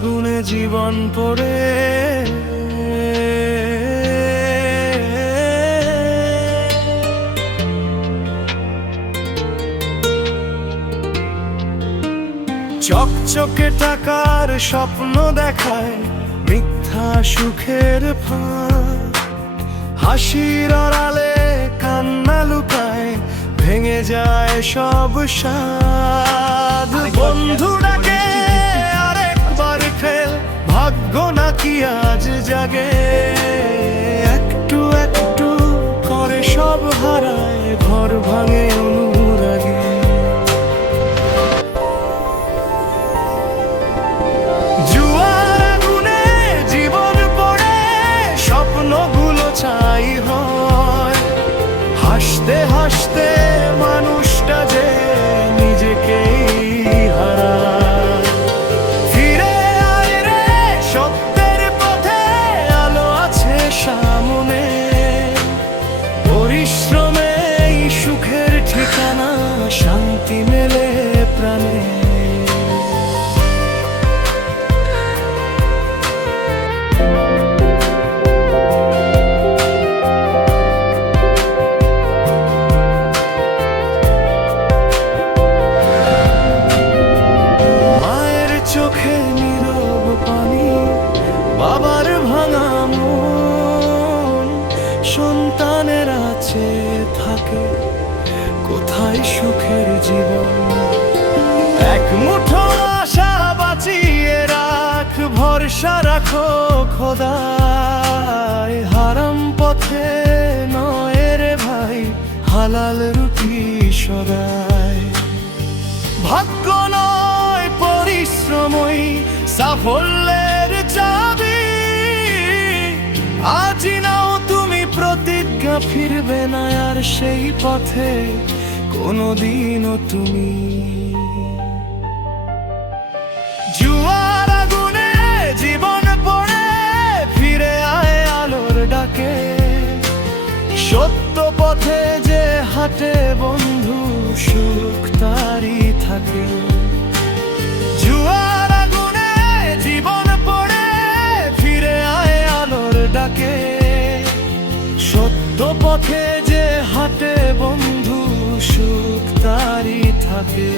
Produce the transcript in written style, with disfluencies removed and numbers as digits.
আগুনে জীবন পড়ে, চকচকে টাকার স্বপ্ন দেখায় মিথ্যা সুখের ফাঁদ। হাসির আড়ালে কান্না লুকায়, ভেঙে যায় সব স্বাদ। বন্ধু ডাকে আরেকবার ফেল, ভাগ্য নাকি আজ জাগে। একটু একটু করে সব হারায়, ঘর ভাঙে অনুরাগে। জুয়ার আগুনে জীবন পড়ে, স্বপ্নগুলো ছাই হয়। হাসতে হাসতে মানুষটা যে নিজেকেই হারায়। ফিরে আয় রে সত্যের পথে, আলো আছে সামনে। পরিশ্রমেই সুখের ঠিকানা, শান্তি মেলে প্রাণে। চোখে নীরব পানি, বাবার ভাঙা মন। সন্তানের আছে থাকে কোথায় সুখের জীবন। এক মুঠো আশা বাঁচিয়ে রাখ, ভরসা রাখো খোদায়। হারাম পথে নয় রে ভাই, হালাল রুটি সরায়। ভাগ্য নয় পরিশ্রমই সাফল্যের চাবি। আজি নাও তুমি প্রতিজ্ঞা, ফিরবে না আর সেই পথে কোনোদিনও তুমি। জুয়ার আগুনে জীবন পড়ে, ফিরে আয় আলোর ডাকে। সত্য পথে যে হাঁটে বন্ধু, সুখ তারই থাকে। জুয়ার আগুনে জীবন পড়ে, ফিরে আয় আলোর ডাকে। সত্য পথে যে হাঁটে বন্ধু, সুখ তারই থাকে।